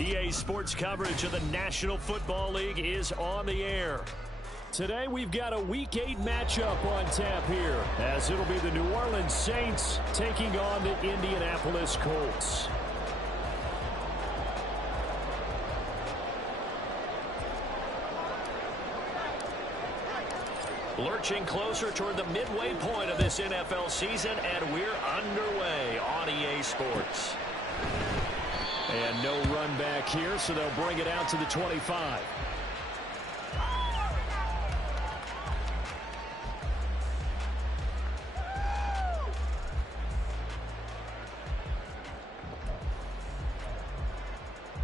EA Sports coverage of the National Football League is on the air. Today we've got a Week 8 matchup on tap here, as it'll be the New Orleans Saints taking on the Indianapolis Colts. Lurching closer toward the midway point of this NFL season, and we're underway on EA Sports. And no run back here, so they'll bring it out to the 25.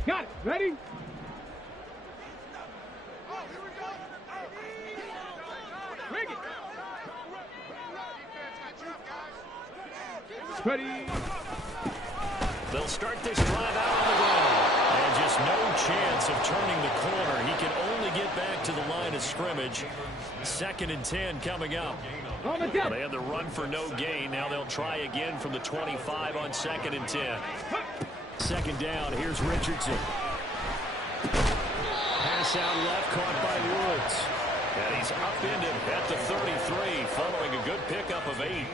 Got it. Ready? Bring it. Ready. They'll start this drive out on the ground. And just no chance of turning the corner. He can only get back to the line of scrimmage. 2nd and 10 coming up. They had the run for no gain. Now they'll try again from the 25 on 2nd and 10. 2nd down. Here's Richardson. Pass out left, caught by Woods. And he's upended at the 33, following a good pickup of 8.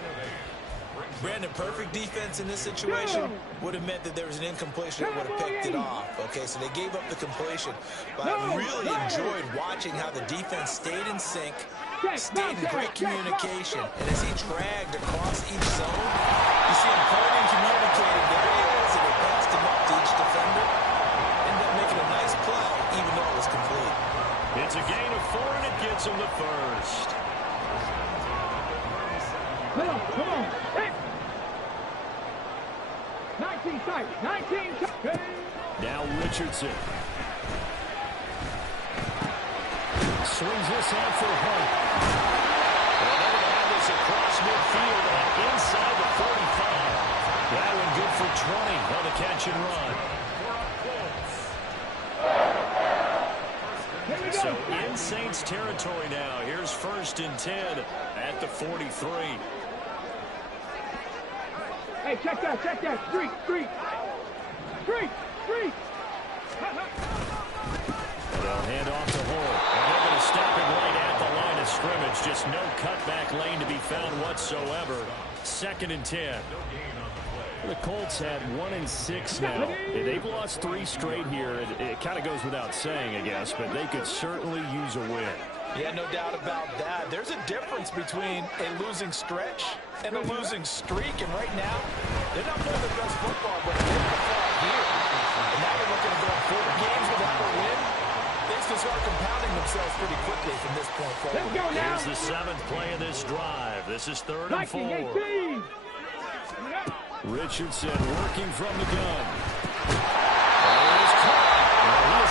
Brandon, perfect defense in this situation would have meant that there was an incompletion that would have picked it off. Okay, so they gave up the completion. But I really enjoyed watching how the defense stayed in sync, stayed in great communication. And as he dragged across each zone, you see him pointing, communicating. There he is, and he passed him up to each defender. Ended up making a nice play, even though it was complete. It's a gain of 4, and it gets him the first. Come on. Hey. 19 sight. 19 sight. Now Richardson. Swings this out for Hunt. Well, they're going to have this across midfield and inside the 45. That one good for 20 on the catch and run. So in Saints territory now. Here's 1st and 10 at the 43. Hey, check that. Street. They'll hand off to Hall. And they're going to stop him right at the line of scrimmage. Just no cutback lane to be found whatsoever. 2nd and 10. The Colts had 1 and 6 now. They've lost 3 straight here. It kind of goes without saying, I guess, but they could certainly use a win. Yeah, no doubt about that. There's a difference between a losing stretch and a losing streak. And right now, they're not playing their best football, but they're performing here. And now they're looking to go 4 games without a win. Things can start compounding themselves pretty quickly from this point forward. Let's go now. Here's the 7th play of this drive. This is 3rd and 4. Richardson working from the gun. He is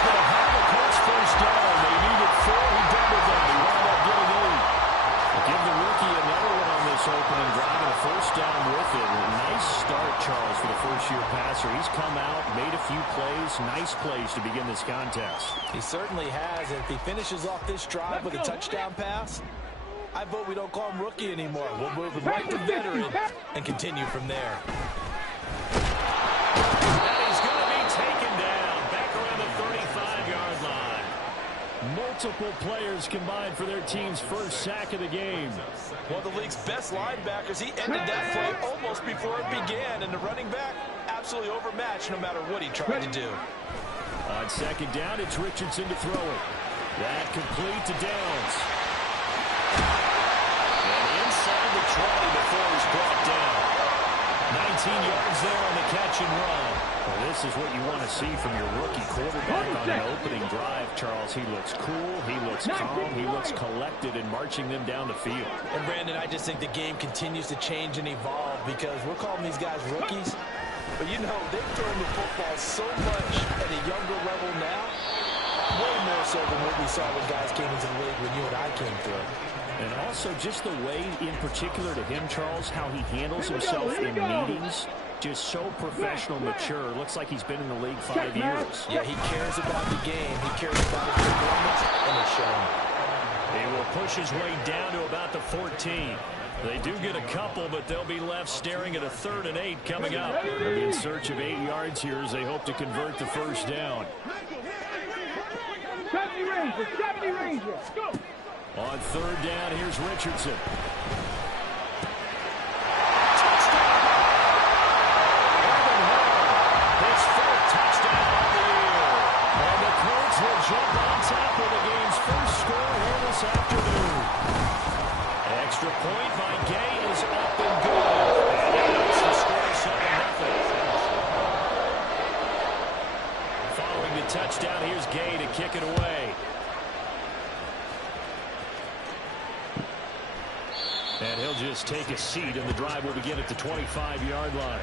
going to have the Colts first down. They needed 4. He doubled them. He wound up getting 8. Give the rookie another one on this opening drive and a first down with it. Nice start, Charles, for the first-year passer. He's come out, made a few plays, nice plays to begin this contest. He certainly has. And if he finishes off this drive with a touchdown pass, I vote we don't call him rookie anymore. We'll move him right to veteran and continue from there. And he's going to be taken down back around the 35-yard line. Multiple players combined for their team's first sack of the game. One of the league's best linebackers. He ended that play almost before it began. And the running back, absolutely overmatched no matter what he tried to do. On 2nd down, it's Richardson to throw it. That complete to Downs. And inside the 20 before he's brought down. 19 yards there on the catch and run. Well, this is what you want to see from your rookie quarterback on an opening drive, Charles. He looks cool, he looks calm, he looks collected in marching them down the field. And, Brandon, I just think the game continues to change and evolve because we're calling these guys rookies. But, you know, they've thrown the football so much at a younger level now, way more so than what we saw when guys came into the league when you and I came through. And also just the way, in particular to him, Charles, how he handles himself in meetings. Just so professional, mature. Looks like he's been in the league 5 years. Yeah, he cares about the game. He cares about his performance, and it's showing. He will push his way down to about the 14. They do get a couple, but they'll be left staring at a 3rd and 8 coming up. They'll be in search of 8 yards here as they hope to convert the first down. 70 Rangers, 70 Rangers, go! On 3rd down, here's Richardson. His 4th touchdown of the year. And the Colts will jump on top of the game's first score here this afternoon. Extra point by Gay is up and good. And that makes the score 7-0. Following the touchdown, here's Gay to kick it away. And he'll just take a seat, and the drive will begin at the 25-yard line.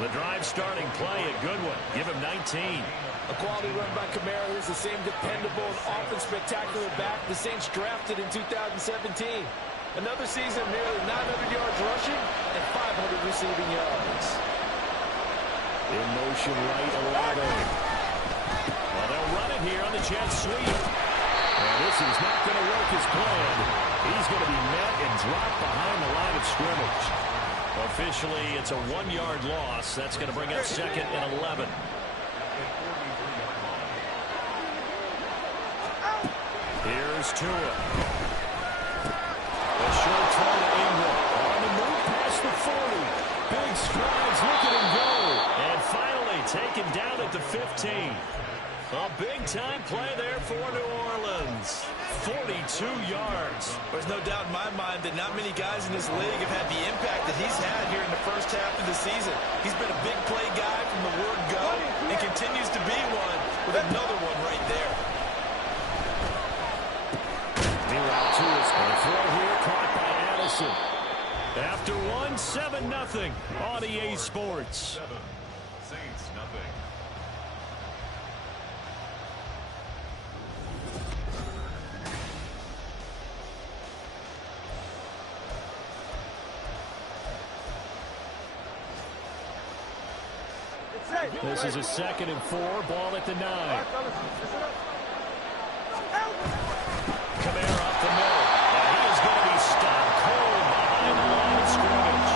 The drive starting play, a good one. Give him 19. A quality run by Kamara. Here's the same dependable and often spectacular back the Saints drafted in 2017. Another season, nearly 900 yards rushing and 500 receiving yards. In motion right, 11. Well, they'll run it here on the jet sweep. And this is not going to work as planned. He's going to be met and dropped behind the line of scrimmage. Officially, it's a 1-yard loss. That's going to bring up 2nd and 11. Here's Tua. A short throw to Ingram. On the move past the 40. Big strides, look at him go. And finally taken down at the 15. A big-time play there for New Orleans. 42 yards. There's no doubt in my mind that not many guys in this league have had the impact that he's had here in the first half of the season. He's been a big play guy from the word go and continues to be one with another one right there. Meanwhile, Tua's going to throw here, caught by Addison. After 7-0 on EA Sports. Saints, nothing. This is a 2nd and 4, ball at the 9. Kamara up the middle, and he is going to be stopped cold behind the line of scrimmage.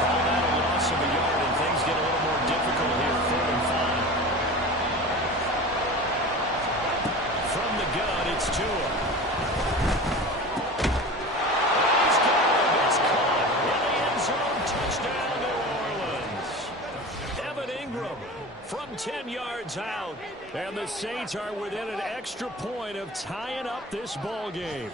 Call that a loss of a yard, and things get a little more difficult here, 3rd and 5. From the gun, it's Tua. He's got him. It's caught in the end zone. Touchdown, New Orleans. Evan Ingram from 10 yards out. And the Saints are within an extra point of tying up this ball game.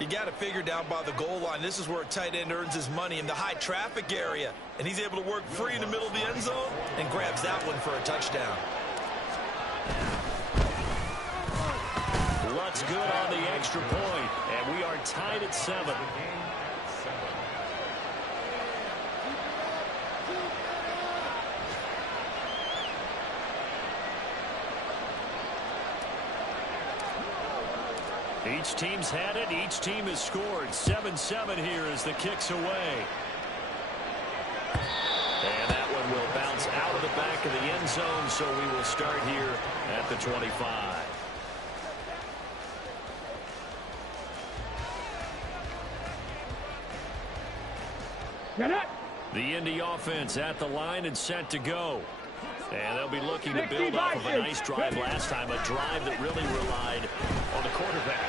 You got to figure down by the goal line. This is where a tight end earns his money in the high traffic area. And he's able to work free in the middle of the end zone and grabs that one for a touchdown. Luck's good on the extra point. And we are tied at 7. Each team's had it. Each team has scored. 7-7 here as the kick's away. And that one will bounce out of the back of the end zone, so we will start here at the 25. Get it! The Indy offense at the line and set to go. And they'll be looking to build off of a nice drive last time, a drive that really relied on the quarterback.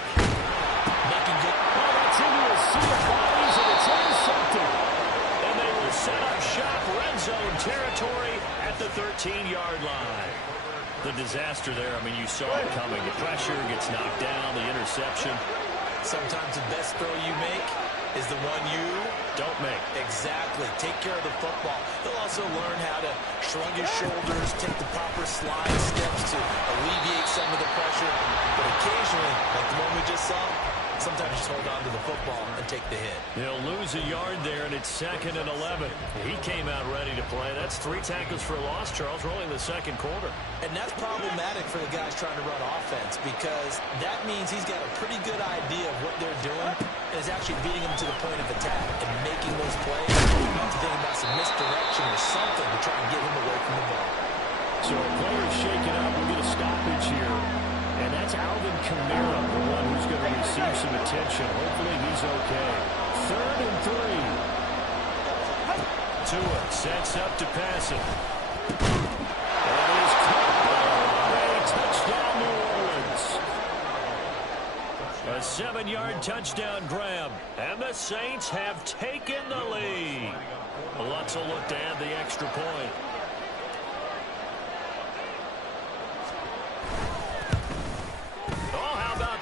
Making good. Oh, that's into a sea of bodies, and it's intercepted. And they will set up shop, red zone territory at the 13-yard line. The disaster there, I mean, you saw it coming. The pressure gets knocked down, the interception. Sometimes the best throw you make is the one you don't make. Exactly. Take care of the football. He'll also learn how to shrug his shoulders, take the proper slide steps to alleviate some of the pressure. But occasionally, like the one we just saw, sometimes just hold on to the football and take the hit. He'll lose a yard there, and it's 2nd and 11. He came out ready to play. That's 3 tackles for a loss, Charles, rolling the second quarter. And that's problematic for the guys trying to run offense because that means he's got a pretty good idea of what they're doing and is actually beating them to the point of attack and making those plays. You need to think about some misdirection or something to try and get him away from the ball. So a player's shaken up. We'll get a stoppage here. And that's Alvin Kamara, the one who's going to receive some attention. Hopefully he's okay. 3rd and 3. Tua sets up to pass it. That is caught. A touchdown, New Orleans. A 7-yard touchdown grab. And the Saints have taken the lead. Lutz will look to add the extra point.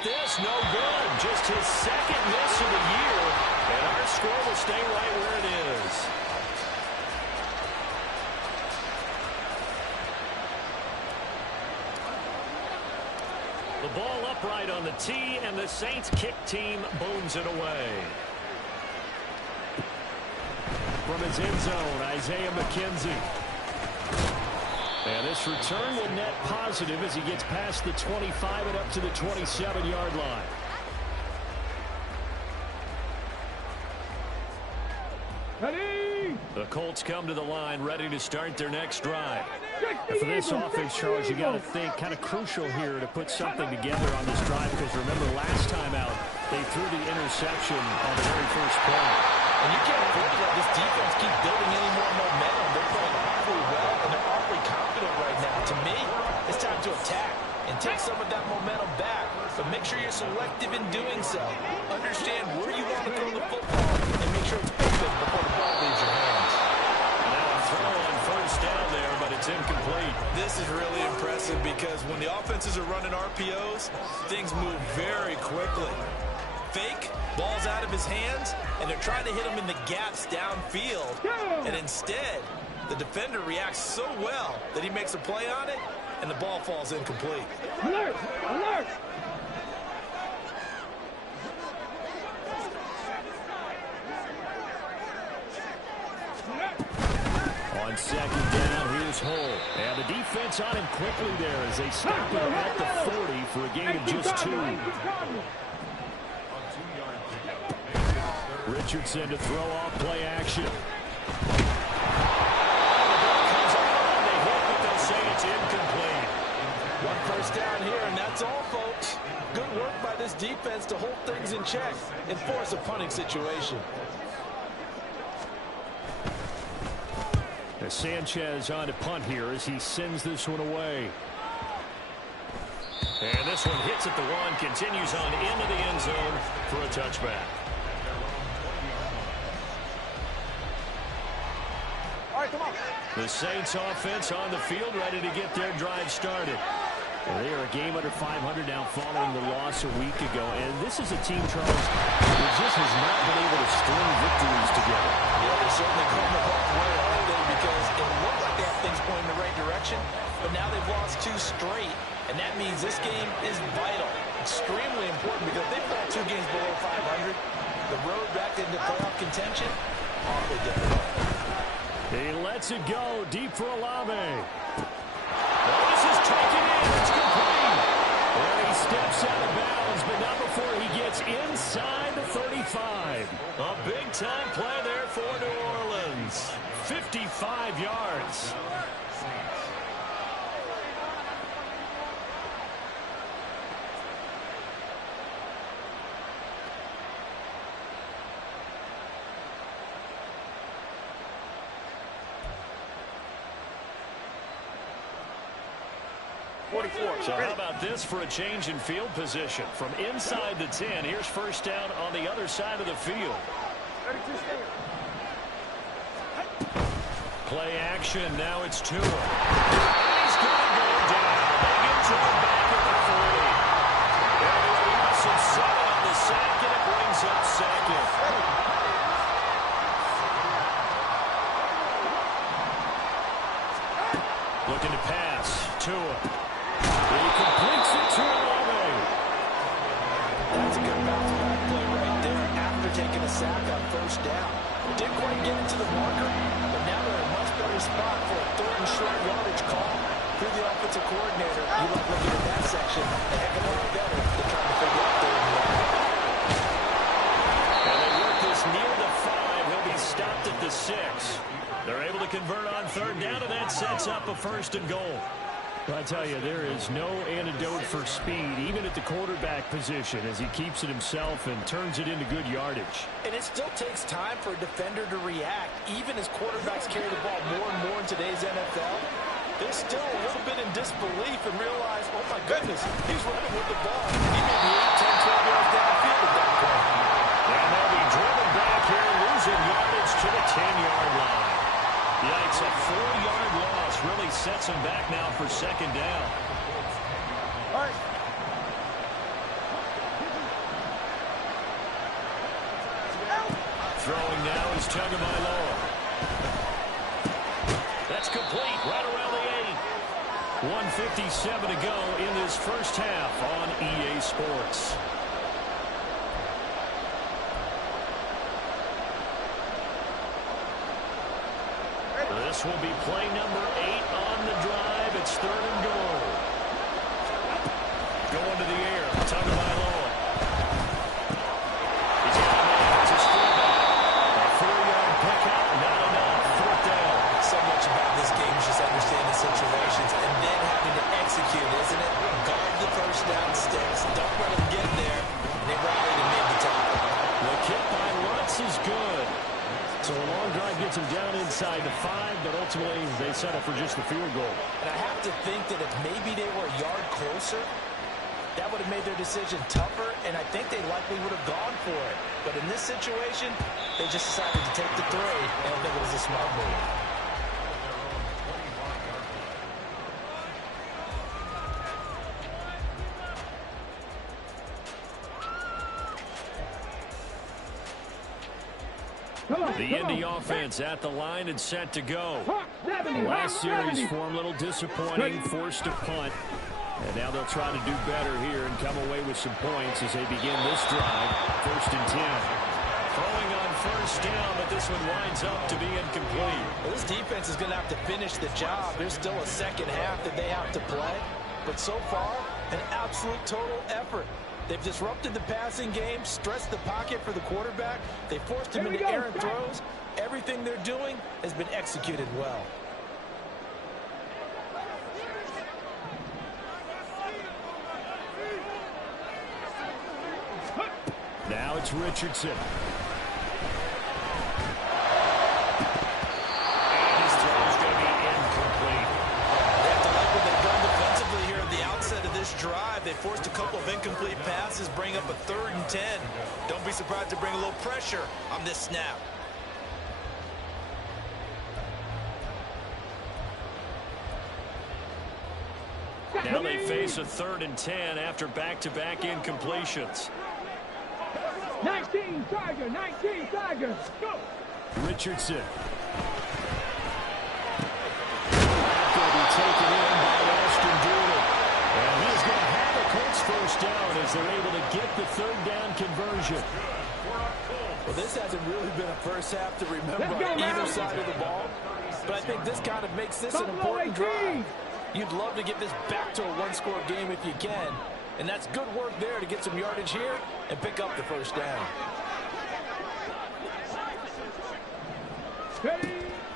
This no good. Just his 2nd miss of the year. And our score will stay right where it is. The ball upright on the tee, and the Saints kick team booms it away. From his end zone, Isaiah McKenzie. And this return will net positive as he gets past the 25 and up to the 27-yard line. Ready? The Colts come to the line ready to start their next drive. And for this offense, Charles, you got to think kind of crucial here to put something together on this drive because remember last time out they threw the interception on the very first play. And you can't afford to let this defense keep building any more momentum. They're playing awfully well, and they're awfully confident right now. To me, it's time to attack and take some of that momentum back. But make sure you're selective in doing so. Understand where you want to throw the football, and make sure it's open before the ball leaves your hands. Now a throw on first down there, but it's incomplete. This is really impressive because when the offenses are running RPOs, things move very quickly. Fake, ball's out of his hands, and they're trying to hit him in the gaps downfield. And instead, the defender reacts so well that he makes a play on it, and the ball falls incomplete. Alert! Alert! On 2nd down, here's Hull. And the defense on him quickly there as they stop him at the 40 for a gain of just 2. Richardson to throw off play action. The ball comes around, they hit, but they'll say it's incomplete. 1 first down here, and that's all, folks. Good work by this defense to hold things in check and force a punting situation. As Sanchez on to punt here as he sends this one away. And this one hits at the 1, continues on into the end zone for a touchback. All right, come on. The Saints offense on the field ready to get their drive started. They are a game under 500 now following the loss a week ago. And this is a team, Charles, that just has not been able to string victories together. Yeah, they're certainly coming up way early because it looked like they have things going in the right direction, but now they've lost 2 straight, and that means this game is vital, extremely important because they've got 2 games below 500. The road back into playoff contention, awfully difficult. He lets it go deep for Olave. This is taken in. It's complete. And he steps out of bounds, but not before he gets inside the 35. A big-time play there for New Orleans. 55 yards. So how about this for a change in field position? From inside the 10, here's first down on the other side of the field. Play action, now it's Tua. He's going to go down. They get to him back at the 40. And a loss of 7 on the sack, and it brings up 2nd. Looking to pass, Tua. He completes it to Olave. That's a good bounce back sack on first down. Didn't quite get into the marker, but now they're in a much better spot for a third and short yardage call. Through the offensive coordinator, you like looking at that section a heck of a lot better than trying to figure out third and long. And they work this near the 5. He'll be stopped at the 6. They're able to convert on third down, and that sets up a first and goal. I tell you, there is no antidote for speed, even at the quarterback position, as he keeps it himself and turns it into good yardage. And it still takes time for a defender to react, even as quarterbacks carry the ball more and more in today's NFL. They're still a little bit in disbelief and realize, oh my goodness, he's running with the ball. He may be 8, 10, 12 yards downfield at that point. And they'll be driven back here, losing yardage to the 10-yard line. Yikes, a 4-yard loss really sets him back now for second down. All right. Throwing now is Tagovailoa. That's complete right around the 8. 1:57 to go in this first half on EA Sports. This will be play number 8 on the drive. It's third and goal. Going to the air, Tagovailoa. He's got a man. It's his fullback. A 4-yard pickup, not enough. Fourth down. So much about this game is just understanding situations and then having to execute, isn't it? Guard the first down sticks. Don't let them get there. And they rallied and made the tackle. The kick by Lutz is good. So a long drive gets him down inside the 5, but ultimately they settle for just the field goal. And I have to think that if maybe they were a yard closer, that would have made their decision tougher, and I think they likely would have gone for it. But in this situation, they just decided to take the 3, and I think it was a smart move. The Indy offense at the line and set to go. Last series for him, a little disappointing, forced to punt. And now they'll try to do better here and come away with some points as they begin this drive. First and 10. Throwing on first down, but this one winds up to be incomplete. Well, this defense is going to have to finish the job. There's still a second half that they have to play. But so far, an absolute total effort. They've disrupted the passing game, stressed the pocket for the quarterback. They forced him into errant throws. Everything they're doing has been executed well. Now it's Richardson. And his throw is going to be incomplete. They have to like what they've done defensively here at the outset of this drive. They forced a couple of incomplete passes, bring up a 3rd and 10. Don't be surprised to bring a little pressure on this snap. Now they face a 3rd and 10 after back-to-back incompletions. 19 Tiger, 19 Tiger. Go. Richardson. Going to be taken in by Ashton Dooley. And he's going to have a Colts first down as they're able to get the 3rd down conversion. Well, this hasn't really been a first half to remember on either side of the ball. But I think this kind of makes this an important drive. You'd love to get this back to a one-score game if you can. And that's good work there to get some yardage here and pick up the first down.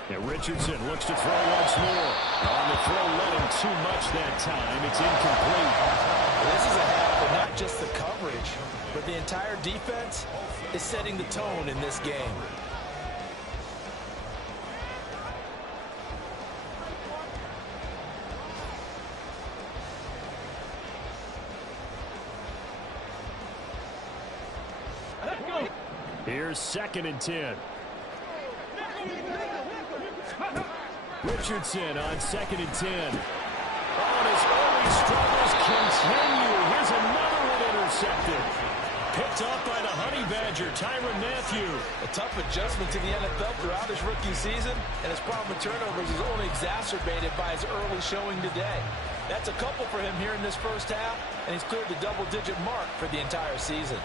And Richardson looks to throw once more. On the throw, led him too much that time. It's incomplete. This is a half of not just the coverage, but the entire defense is setting the tone in this game. Here's 2nd and 10. Richardson on 2nd and 10. Oh, his early struggles continue. Here's another one intercepted. Picked up by the Honey Badger, Tyrann Mathieu. A tough adjustment to the NFL throughout his rookie season, and his problem with turnovers is only exacerbated by his early showing today. That's a couple for him here in this first half, and he's cleared the double-digit mark for the entire season.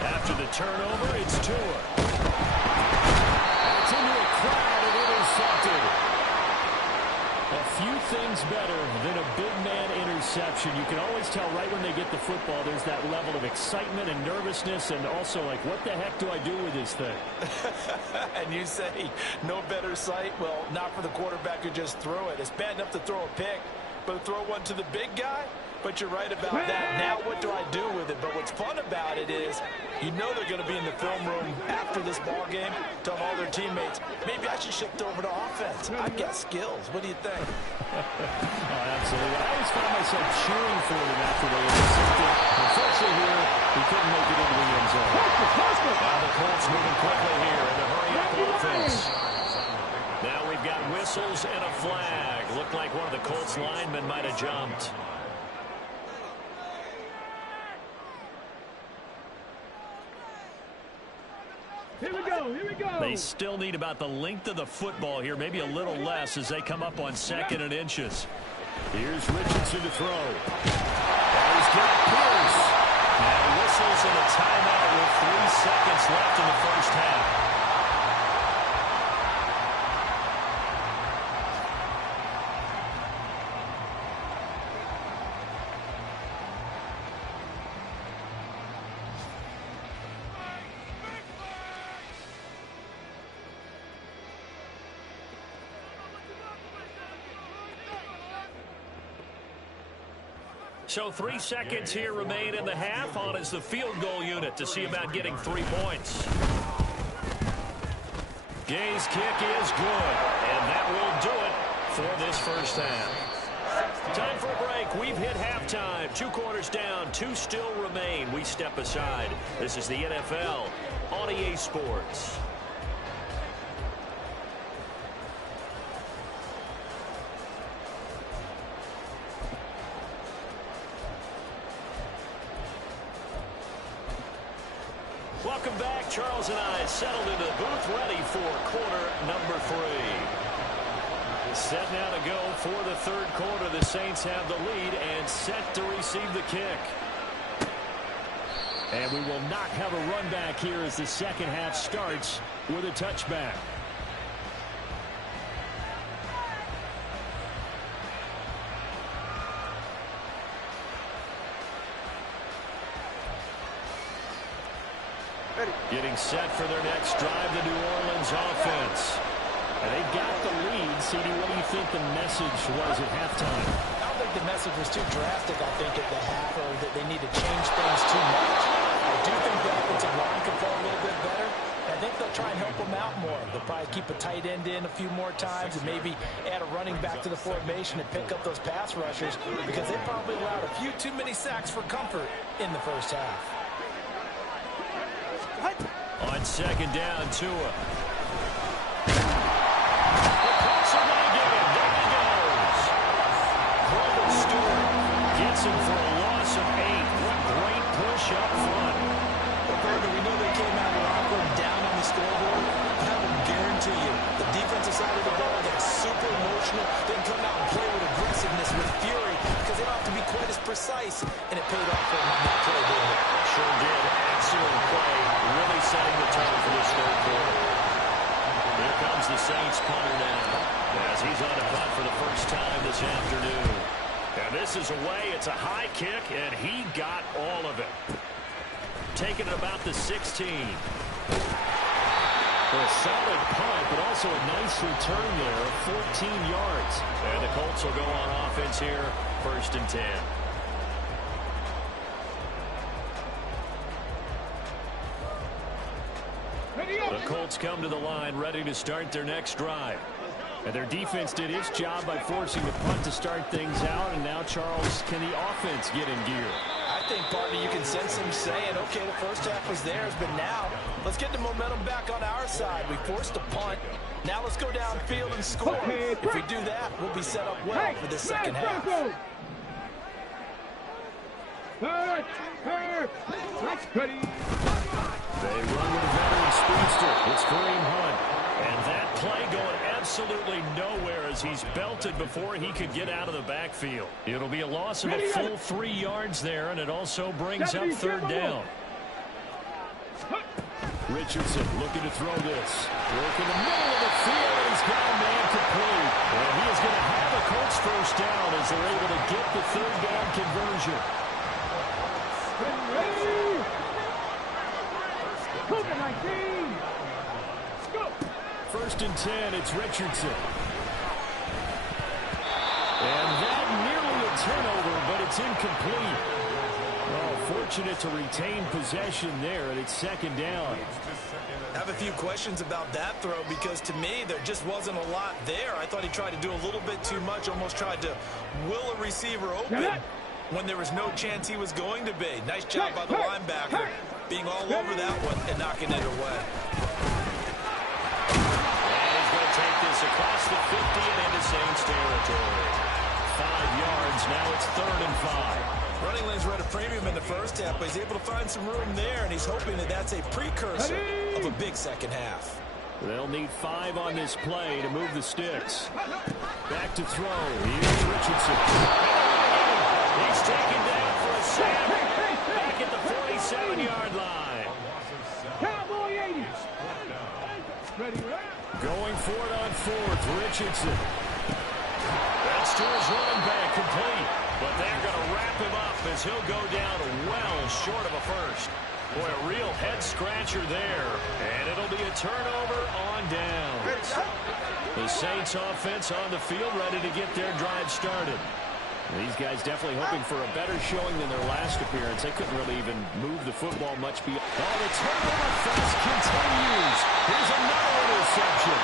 After the turnover, it's Tua. It's into a crowd and intercepted. A few things better than a big man interception. You can always tell right when they get the football, there's that level of excitement and nervousness, and also like, what the heck do I do with this thing? And you say no better sight? Well, not for the quarterback who just threw it. It's bad enough to throw a pick, but throw one to the big guy? But you're right about that. Now what do I do with it? But what's fun about it is you know they're going to be in the film room after this ball game, telling all their teammates, maybe I should shift over to offense. I've got skills. What do you think? Oh, absolutely. I always found myself cheering for them after they intercepted. Unfortunately here, he couldn't make it into the end zone. Now the Colts moving quickly here in the hurry-up offense. Now we've got whistles and a flag. Looked like one of the Colts linemen might have jumped. Here we go, here we go. They still need about the length of the football here, maybe a little less as they come up on 2nd and inches. Here's Richardson to throw. And he's got Pierce. Now whistles and a timeout with 3 seconds left in the first half. So 3 seconds here remain in the half. On is the field goal unit to see about getting 3 points. Gay's kick is good, and that will do it for this first half. Time for a break. We've hit halftime. 2 quarters down, 2 still remain. We step aside. This is the NFL on EA Sports. Welcome back. Charles and I settled into the booth, ready for quarter number 3. Set now to go for the 3rd quarter. The Saints have the lead and set to receive the kick. And we will not have a run back here as the second half starts with a touchback. Getting set for their next drive, the New Orleans offense. And they've got the lead. CD, what do you think the message was at halftime? I don't think the message was too drastic, I think, at the half, or that they need to change things too much. I do think the offensive line can play a little bit better. I think they'll try and help them out more. They'll probably keep a tight end in a few more times and maybe add a running back to the formation and pick up those pass rushers because they probably allowed a few too many sacks for comfort in the first half. On second down, Tua. The Colts are going to get him. There he goes. Robert Stewart gets him for a loss of 8. What great push up front. Well, Gardner, we know they came out of locker room down on the scoreboard. I will guarantee you, the defensive side of the ball got super emotional. They can come out and play with aggressiveness, with fury, because they don't have to be quite as precise. And it paid off for them on that play, didn't it? Sure did. Excellent play. Really setting the tone for this 3rd quarter. Here comes the Saints punter now as he's on a punt for the first time this afternoon. And this is away. It's a high kick, and he got all of it. Taking it about the 16. A solid punt, but also a nice return there of 14 yards. And the Colts will go on offense here, 1st and 10. The Colts come to the line ready to start their next drive. And their defense did its job by forcing the punt to start things out. And now, Charles, can the offense get in gear? I think, partner, you can sense them saying, okay, the first half was theirs, but now let's get the momentum back on our side. We forced a punt. Now let's go downfield and score. Okay, if we do that, we'll be set up well for the second half. Ready. They run with a veteran speedster. It's Kareem Hunt. And that play going absolutely nowhere as he's belted before he could get out of the backfield. It'll be a loss of a full 3 yards there, and it also brings up third down. Richardson looking to throw this. Work in the middle of the field. He's got a man complete. And he is going to have a Colts first down as they're able to get the third down conversion. First and 10, it's Richardson. And that nearly a turnover, but it's incomplete. Oh, fortunate to retain possession there, and it's second down. I have a few questions about that throw because to me there just wasn't a lot there. I thought he tried to do a little bit too much, almost tried to will a receiver open when there was no chance he was going to be. Nice job by the linebacker being all over that one and knocking it away. And he's going to take this across the 50 and into Saints territory. 5 yards, now it's 3rd and 5. Running lanes were at a premium in the first half, but he's able to find some room there, and he's hoping that that's a precursor of a big second half. They'll need 5 on this play to move the sticks. Back to throw. Here's Richardson. He's taken down for a sack back at the 47-yard line. Cowboy 80. Going for it on 4th, Richardson. That's to his running back, complete. But they're going to wrap him up as he'll go down well short of a first. Boy, a real head-scratcher there. And it'll be a turnover on downs. The Saints offense on the field ready to get their drive started. These guys definitely hoping for a better showing than their last appearance. They couldn't really even move the football much beyond. Oh, the turnover fest continues. Here's another interception.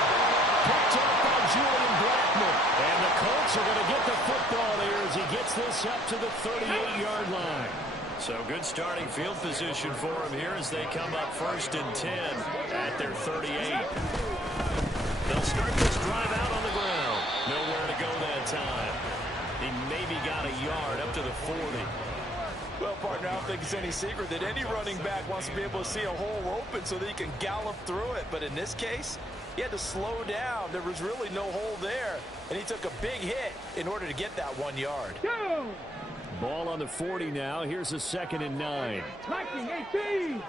Picked up by Julian Blackman. And the Colts are going to get the football there as he gets this up to the 38-yard line. So good starting field position for him here as they come up 1st and 10 at their 38. They'll start this drive out on the ground. Nowhere to go that time. He maybe got a yard up to the 40. Well, partner, I don't think it's any secret that any running back wants to be able to see a hole open so that he can gallop through it. But in this case, he had to slow down. There was really no hole there, and he took a big hit in order to get that 1 yard. Go! Ball on the 40 now. Here's a 2nd and 9. Lightning 18.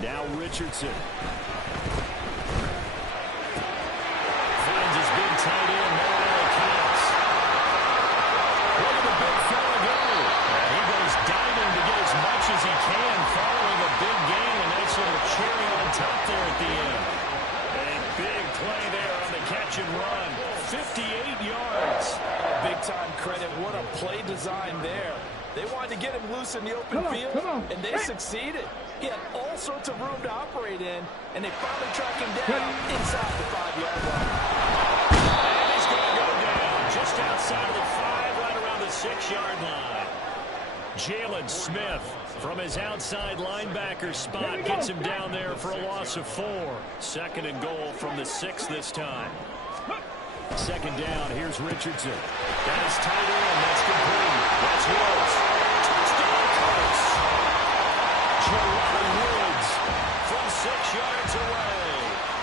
Now Richardson. Finds his big tight end. Nowhere counts. Look at the big fella go. And he goes diving to get as much as he can following a big gain. A nice little cherry on top there at the end. A big play there on the catch and run. 58 yards. Big-time credit. What a play design there. They wanted to get him loose in the open field, and they succeeded. He had all sorts of room to operate in, and they finally track him down inside the 5-yard line. And he's going to go down just outside of the 5, right around the 6-yard line. Jalen Smith from his outside linebacker spot gets him down there for a loss of 4. 2nd and goal from the 6 this time. 2nd down, here's Richardson. That is tight end, that's complete. That's Woods. Touchdown Colts. Jerron Woods from 6 yards away.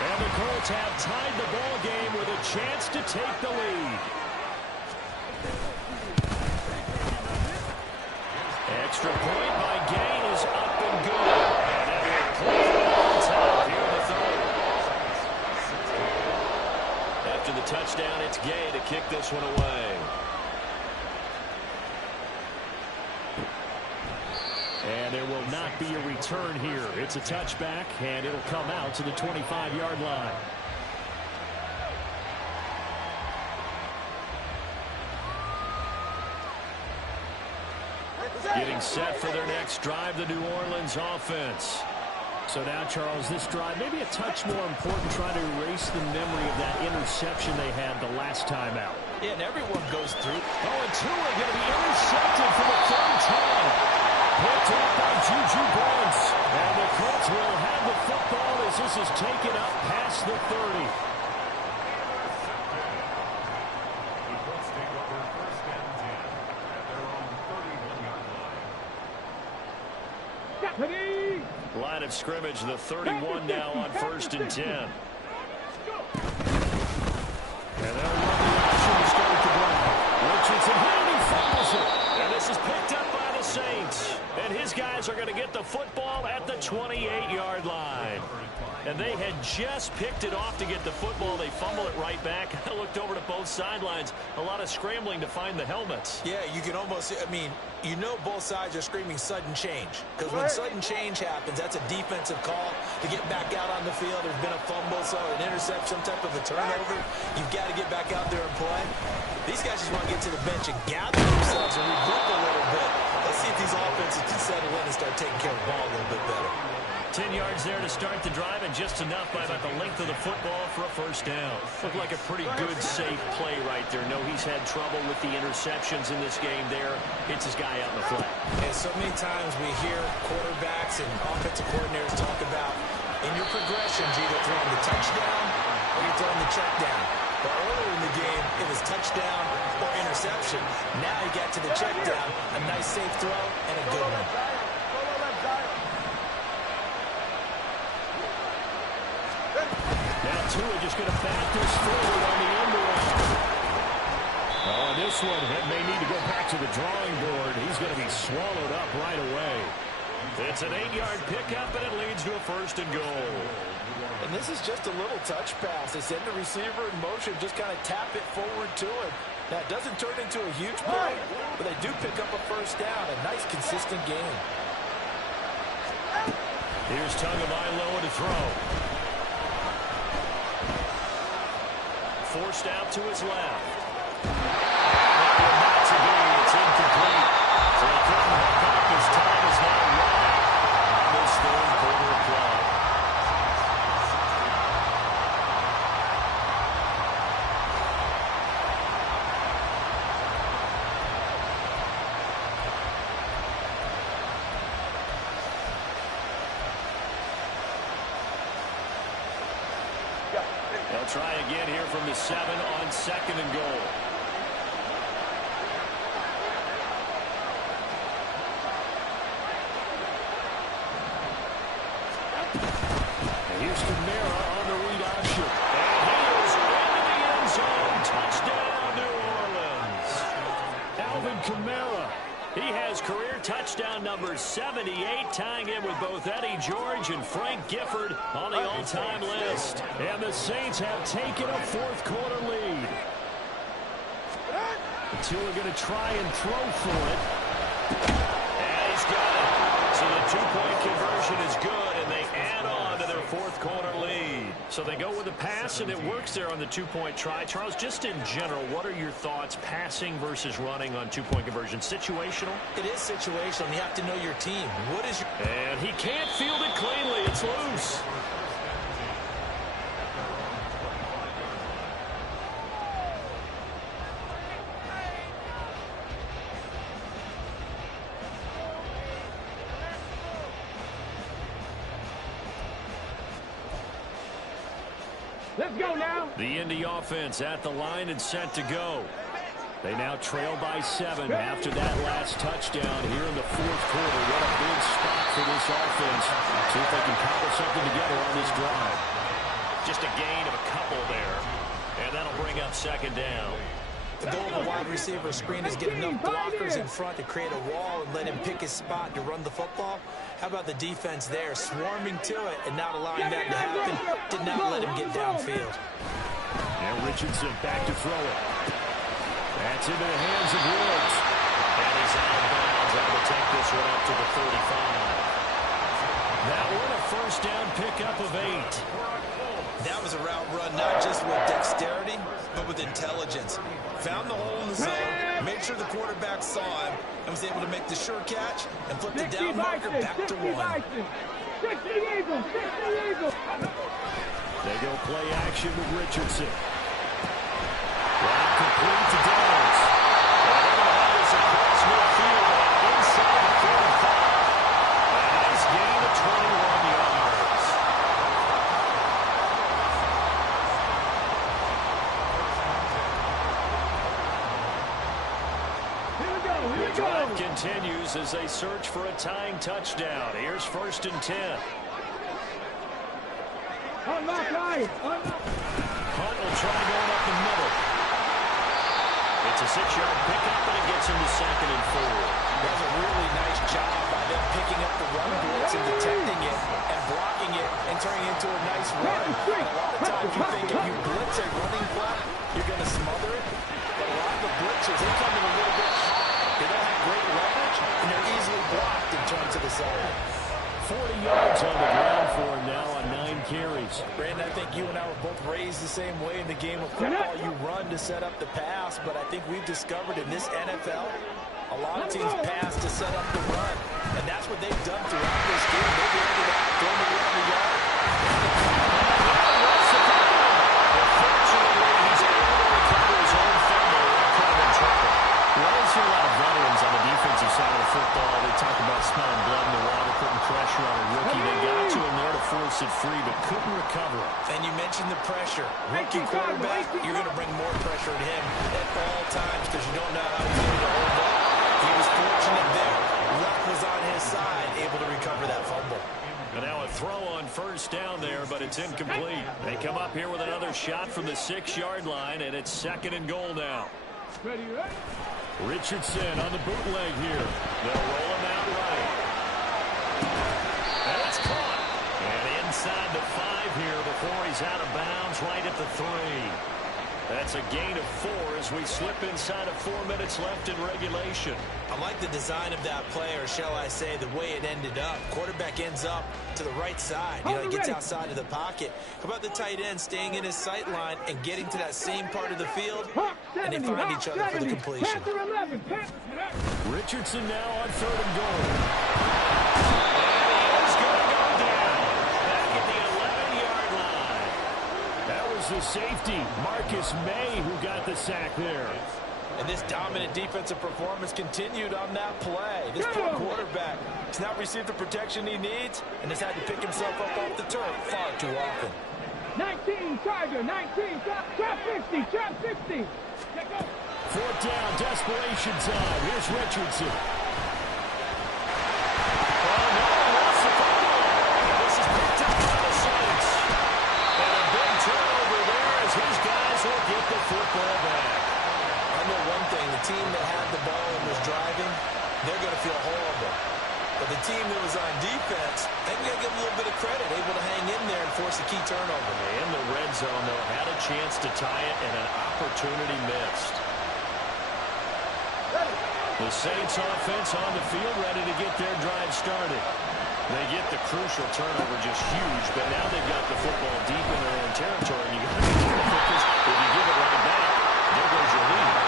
And the Colts have tied the ball game with a chance to take the lead. Extra point by Gain is up and good. And it will play on top here in the 3rd. After the touchdown, it's Gay to kick this one away. And there will not be a return here. It's a touchback, and it'll come out to the 25-yard line. Getting set for their next drive, the New Orleans offense. So now, Charles, this drive maybe a touch more important, trying to erase the memory of that interception they had the last time out. Yeah, and everyone goes through. Oh, and Tua going to be intercepted for the 3rd time. Picked up by Juju Brents. And the Colts will have the football as this is taken up past the 30. The Colts take over 1st and 10 at their own 31-yard line. Ready? Line of scrimmage, the 31 now on 1st and 10. And they'll run the action to start the drive. Richardson here, and he fumbles it. And this is picked up by the Saints. And his guys are going to get the football at the 28-yard line. And they had just picked it off to get the football. They fumble it right back. I looked over to both sidelines. A lot of scrambling to find the helmets. Yeah, you can almost, I mean, you know both sides are screaming sudden change. Because when sudden change happens, that's a defensive call to get back out on the field. There's been a fumble, so an interception, some type of a turnover. You've got to get back out there and play. These guys just want to get to the bench and gather themselves and regroup a little bit. Let's see if these offenses can settle in and start taking care of the ball a little bit better. 10 yards there to start the drive, and just enough by about the length of the football for a first down. Looked like a pretty good, safe play right there. No, he's had trouble with the interceptions in this game there. Hits his guy out in the flat. And so many times we hear quarterbacks and offensive coordinators talk about in your progressions, you're either throwing the touchdown or you're throwing the check down. But earlier in the game, it was touchdown or interception. Now you got to the check down, a nice safe throw, and a good one. Now Tua just going to back this forward on the end around. Oh, and this one may need to go back to the drawing board. He's going to be swallowed up right away. It's an 8-yard pickup, and it leads to a 1st and goal. And this is just a little touch pass. They send the receiver in motion, just kind of tap it forward to him. Now, it doesn't turn into a huge play, but they do pick up a first down. A nice, consistent game. Here's Tagovailoa to throw. Forced out to his left. That one not to be. It's incomplete. So they couldn't hook up. His time is now running on this 3rd quarter play. They'll try again here from the 7 on 2nd and goal. And here's Kamara on the read option. And he is into the end zone. Touchdown, New Orleans. Alvin Kamara. He has career touchdown number 78, tying in with both Eddie George and Frank Gifford on the all-time list. And the Saints have taken a 4th quarter lead. Tua going to try and throw for it. And he's got it. So the 2-point conversion is good, and they add on to their 4th quarter lead. So they go with a pass, and it works there on the 2-point try. Charles, just in general, what are your thoughts passing versus running on 2-point conversion? Situational? It is situational. You have to know your team. What is your... And he can't field it cleanly. It's loose. Let's go now. The Indy offense at the line and set to go. They now trail by 7 after that last touchdown here in the 4th quarter. What a big spot for this offense. See if they can cobble something together on this drive. Just a gain of a couple there. And that'll bring up 2nd down. The goal of a wide receiver screen is get enough blockers in front to create a wall and let him pick his spot to run the football. How about the defense there, swarming to it and not allowing that to happen? Did not let him get downfield. And Richardson back to throw it. That's into the hands of Woods. And he's out of bounds. Able to take this one up to the 35. That one a 1st down pickup of 8. That was a route run not just with dexterity, but with intelligence. Found the hole in the zone, made sure the quarterback saw him, and was able to make the sure catch and flip the down marker back to 1. 60 Eagles, 60 Eagles. They go play action with Richardson. Route complete to Downs. That is across midfield inside the 45. A nice gain of 21 yards. Here we go, here we drive continues as they search for a tying touchdown. Here's 1st and 10. Unlock line. Hunt will try going up the middle. It's a 6-yard pickup, and it gets him to 2nd and 4. That was a really nice job by them picking up the run blitz and detecting it and blocking it and turning it into a nice run. And a lot of times you think if you blitz a running play, you're going to smother it. But a lot of the blitzers, they come in a little bit high. They don't have great leverage, and they're easily blocked and turned to the side. 40 yards on the ground for him now on 9 carries. Brandon, I think you and I were both raised the same way in the game of football. You run to set up the pass, but I think we've discovered in this NFL, a lot of teams pass to set up the run. And that's what they've done throughout this game. They've ended up throwing it around the yard. Unfortunately, he's able to recover his own fumble and put him in trouble. We always hear a lot of veterans on the defensive side of football. They talk about smelling blood in the water, putting pressure on a rookie. They got to him there to force it free, but couldn't recover it. And you mentioned the pressure. Rookie quarterback, you're going to bring more pressure to him at all times because you don't know how he's going to hold up. He was fortunate there. Luck was on his side, able to recover that fumble. And now a throw on 1st down there, but it's incomplete. They come up here with another shot from the 6-yard line, and it's 2nd and goal now. Ready, ready. Richardson on the bootleg here. They'll roll him out right. And it's caught. And inside the 5 here before he's out of bounds right at the 3. That's a gain of 4 as we slip inside of 4 minutes left in regulation. I like the design of that play, or shall I say the way it ended up. Quarterback ends up to the right side. You know, he gets outside of the pocket. How about the tight end staying in his sight line and getting to that same part of the field, and they find each other for the completion. Richardson now on 3rd and goal. And he's going to go down back at the 11-yard line. That was the safety, Marcus May, who got the sack there. And this dominant defensive performance continued on that play. This poor quarterback has not received the protection he needs and has had to pick himself up off the turf far too often. 19, Tiger, 19, trap 50, trap 50. 4th down, desperation time. Here's Richardson. Oh, no, lost the football. This is picked up by the Saints. And a big turnover there as his guys will get the football back. I know one thing, the team that had the ball and was driving, they're going to feel horrible. But the team that was on defense, they've got to give them a little bit of credit, able to hang in there and force a key turnover. In the red zone, though, had a chance to tie it and an opportunity missed. The Saints offense on the field, ready to get their drive started. They get the crucial turnover, just huge, but now they've got the football deep in their own territory. You got to be careful because if you give it right back, there goes your lead.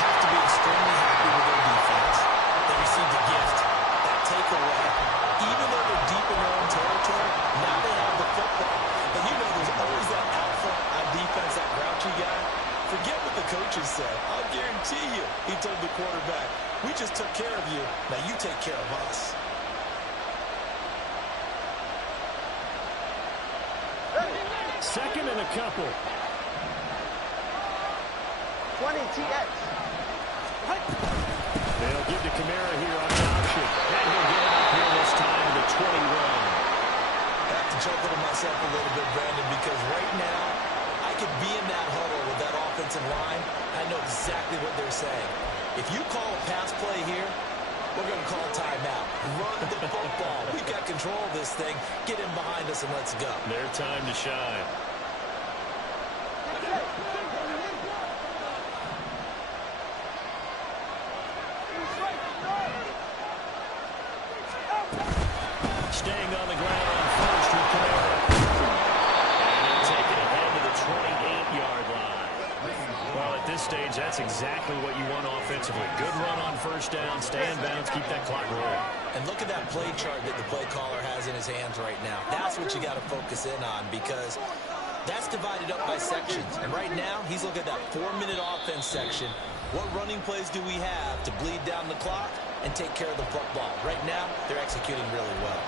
Have to be extremely happy with their defense. They received a gift, that takeaway. Even though they're deep in their own territory, now they have the football. And you know there's always that alpha on defense, that grouchy guy. Forget what the coaches said. I'll guarantee you, he told the quarterback, we just took care of you. Now you take care of us. Second and a couple. 20 TX. They'll give to Kamara here on the option. And he'll get it up here this time to the 21. I have to chuckle to myself a little bit, Brandon, because right now, I could be in that huddle with that offensive line. I know exactly what they're saying. If you call a pass play here, we're going to call timeout. Run the football. We've got control of this thing. Get in behind us and let's go. Their time to shine. Staying on the ground on first with Kamara. And he'll take it ahead to the 28-yard line. Well, at this stage, that's exactly what you want offensively. Good run on first down, stay in bounds, keep that clock rolling. And look at that play chart that the play caller has in his hands right now. That's what you got to focus in on because that's divided up by sections. And right now, he's looking at that 4-minute offense section. What running plays do we have to bleed down the clock and take care of the football? Right now, they're executing really well.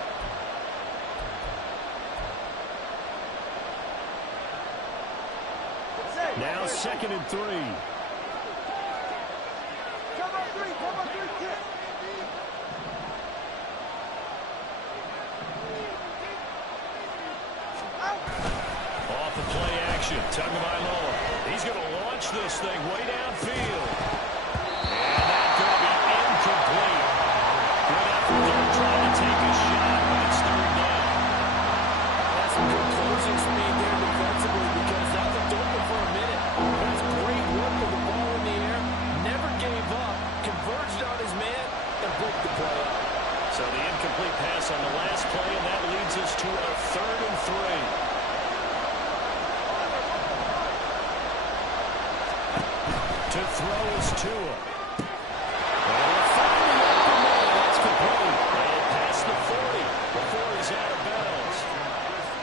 Now 2nd and 3. Cover 3, cover 3. Off the play action. Tagovailoa. He's going to launch this thing way downfield. And that's going to be incomplete. Good effort there trying to take a shot, but it's third down. That's some good closing speed there defensively because that looked open for a minute. That's great work with the ball in the air. Never gave up. Converged on his man and broke the play up. So the incomplete pass on the last play, and that leads us to a 3rd and 3. To throw is Tua. That's complete. And past the 40 before he's out of bounds.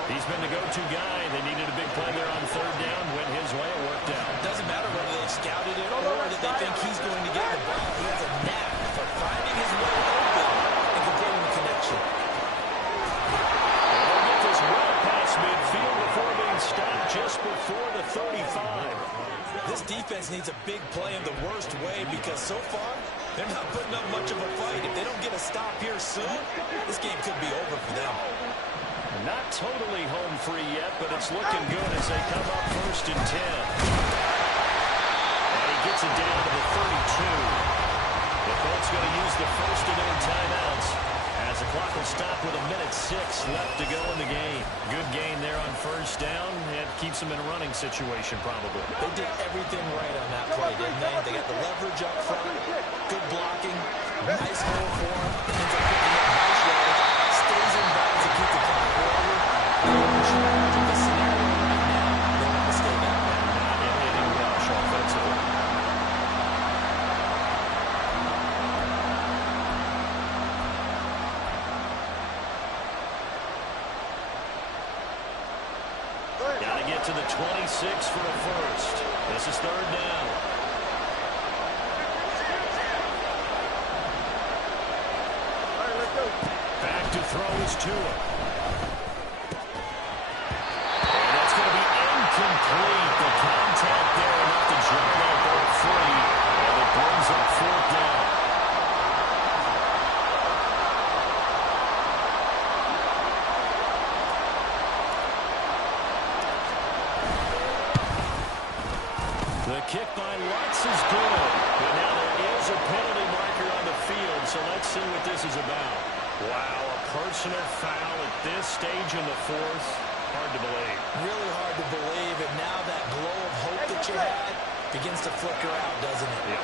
He's been the go-to guy. They needed a big play there on 3rd down. Went his way. It worked out. It doesn't matter whether they scouted it or that they think he's going to get the ball. He has a knack for finding his way open and completing the connection. And they'll get this well past midfield before being stopped just before the 35. This defense needs a big play in the worst way because so far they're not putting up much of a fight. If they don't get a stop here soon, this game could be over for them. Not totally home free yet, but it's looking good as they come up 1st and 10. And he gets it down to the 32. The Colts going to use the first of their timeouts as the clock will stop with 1:06 left to go in the game. Good gain there on 1st down. It keeps them in a running situation probably. They did everything right on that play, didn't they? They got the leverage up front, good blocking, nice hole for him, ends up picking up nice yards, stays in bounds to keep the clock rolling. They're in charge of the scenario right now. They want to stay that way. Not in any rush offensively. Got to get to the 26 for a first. This is 3rd down. Back to throw is Tua. And that's going to be incomplete. The contact there enough to jump that ball free. And it brings up 4th down. The kick by Lutz is good. But now there is a penalty marker on the field, so let's see what this is about. Wow, a personal foul at this stage in the 4th. Hard to believe. Really hard to believe, and now that glow of hope that you had begins to flicker out, doesn't it? Yeah.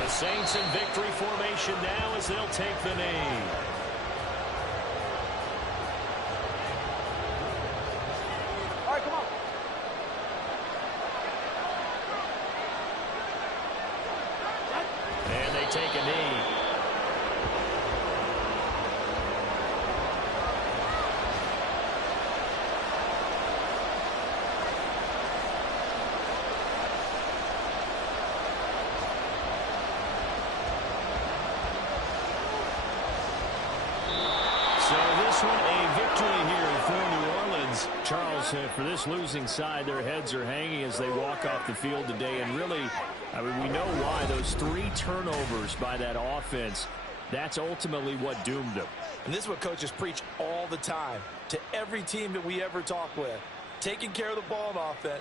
The Saints in victory formation now as they'll take the knee. All right, come on. And they take a knee. Charles, for this losing side, their heads are hanging as they walk off the field today. And really, I mean, we know why. Those 3 turnovers by that offense, that's ultimately what doomed them. And this is what coaches preach all the time to every team that we ever talk with. Taking care of the ball on offense.